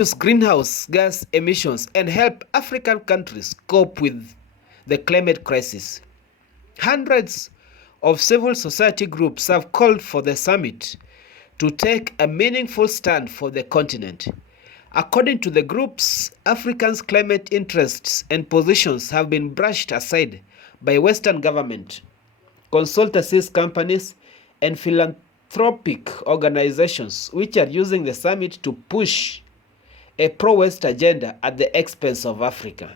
reduce greenhouse gas emissions and help African countries cope with the climate crisis. Hundreds of civil society groups have called for the summit to take a meaningful stand for the continent. According to the groups, Africans' climate interests and positions have been brushed aside by Western government, consultancies companies, and philanthropic organizations which are using the summit to push a pro-West agenda at the expense of Africa.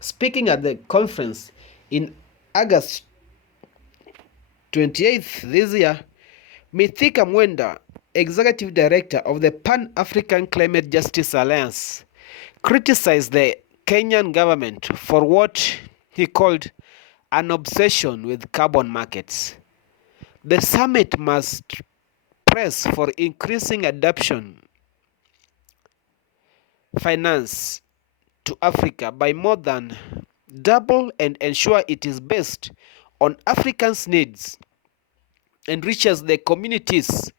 Speaking at the conference in August 28th this year, Mithika Mwenda, Executive Director of the Pan-African Climate Justice Alliance, criticized the Kenyan government for what he called an obsession with carbon markets. The summit must press for increasing adoption finance to Africa by more than double and ensure it is based on Africans' needs and reaches the communities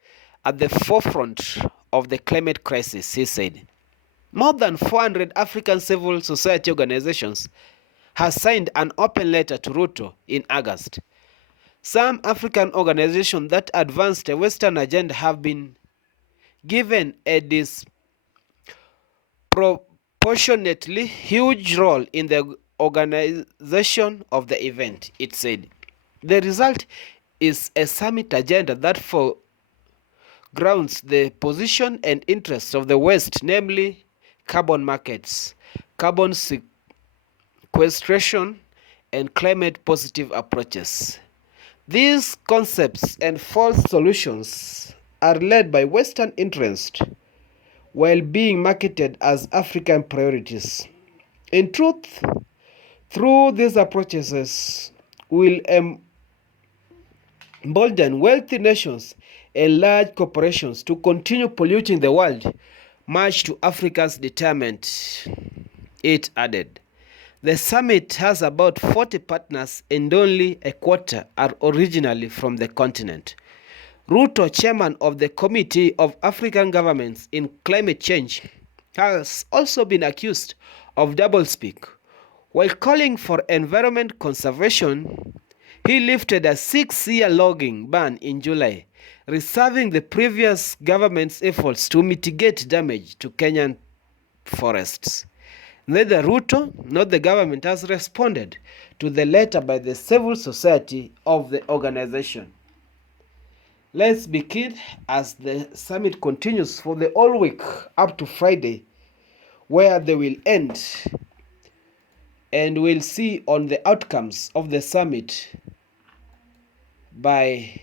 at the forefront of the climate crisis, he said. More than 400 African civil society organizations have signed an open letter to Ruto in August. Some African organizations that advanced a Western agenda have been given a disproportionately huge role in the organization of the event, it said. The result is a summit agenda that foregrounds the position and interests of the West, namely carbon markets, carbon sequestration, and climate-positive approaches. These concepts and false solutions are led by Western interests while being marketed as African priorities. In truth, through these approaches will embolden wealthy nations and large corporations to continue polluting the world, much to Africa's detriment, it added. The summit has about 40 partners and only a quarter are originally from the continent. Ruto, chairman of the Committee of African Governments in Climate Change, has also been accused of doublespeak. While calling for environment conservation, he lifted a 6-year logging ban in July, reserving the previous government's efforts to mitigate damage to Kenyan forests. Neither Ruto nor the government has responded to the letter by the civil society of the organization. Let's begin as the summit continues for the whole week up to Friday, where they will end, and we'll see on the outcomes of the summit by